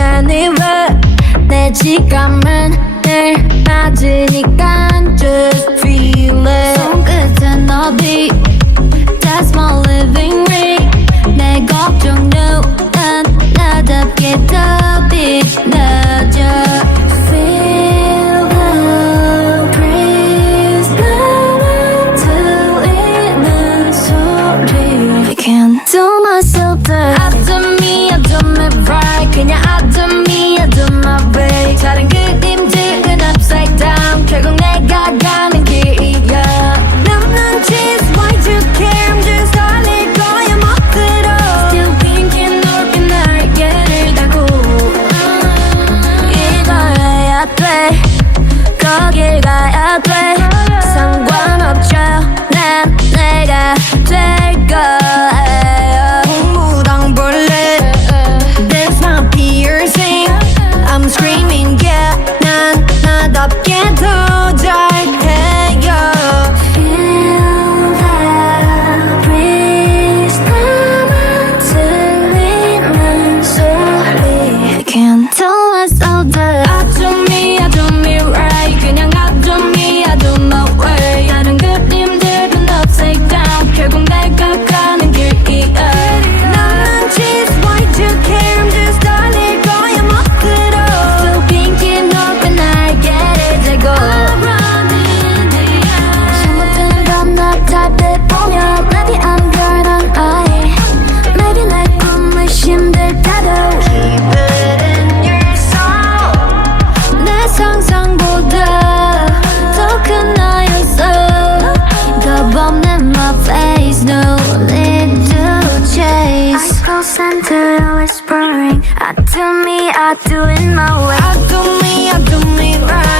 anywhere 내 지감은 늘 맞으니까 just feel it 손끝은 어디 That's my living ring 내 걱정은 나답게 더 빛나줘 Feel the breeze 나만 들리는 소리 I can't do myself there I do me, I do me right 그냥 I do me, I do my way 다른 그림들은 upside down 결국 내가 가는 길이야 남는 cheese, why do you care I'm just 달릴 거야 멋대로 Still thinking 넓게 날개를 달고 이걸 해야 돼 거길 가야 돼 상관없죠 난 내가 될 거예요 동무당벌레 That's my piercing I'm screaming yeah 난 나답게 더 잘해요 Feel that breeze 나만 들리는 소리 I can't tell myself that I do me right 그냥 I do me, I do my way 다른 그림들은 upside down 결국 내가 가는 길이야 나는 cheese, why do you care I'm just 달릴 거야 멋대로 Still thinking 넓은 날개를 들고 I'm running the air 잘못되는 밤낮 달빛 보면 Maybe I'm good on eye Maybe 내 꿈을 힘들다도 Keep it in your soul 내 상상보다 더 큰 나였어 겁없는 my face No need to chase Eyes closed and they're whispering I do me, I do it my way I do me right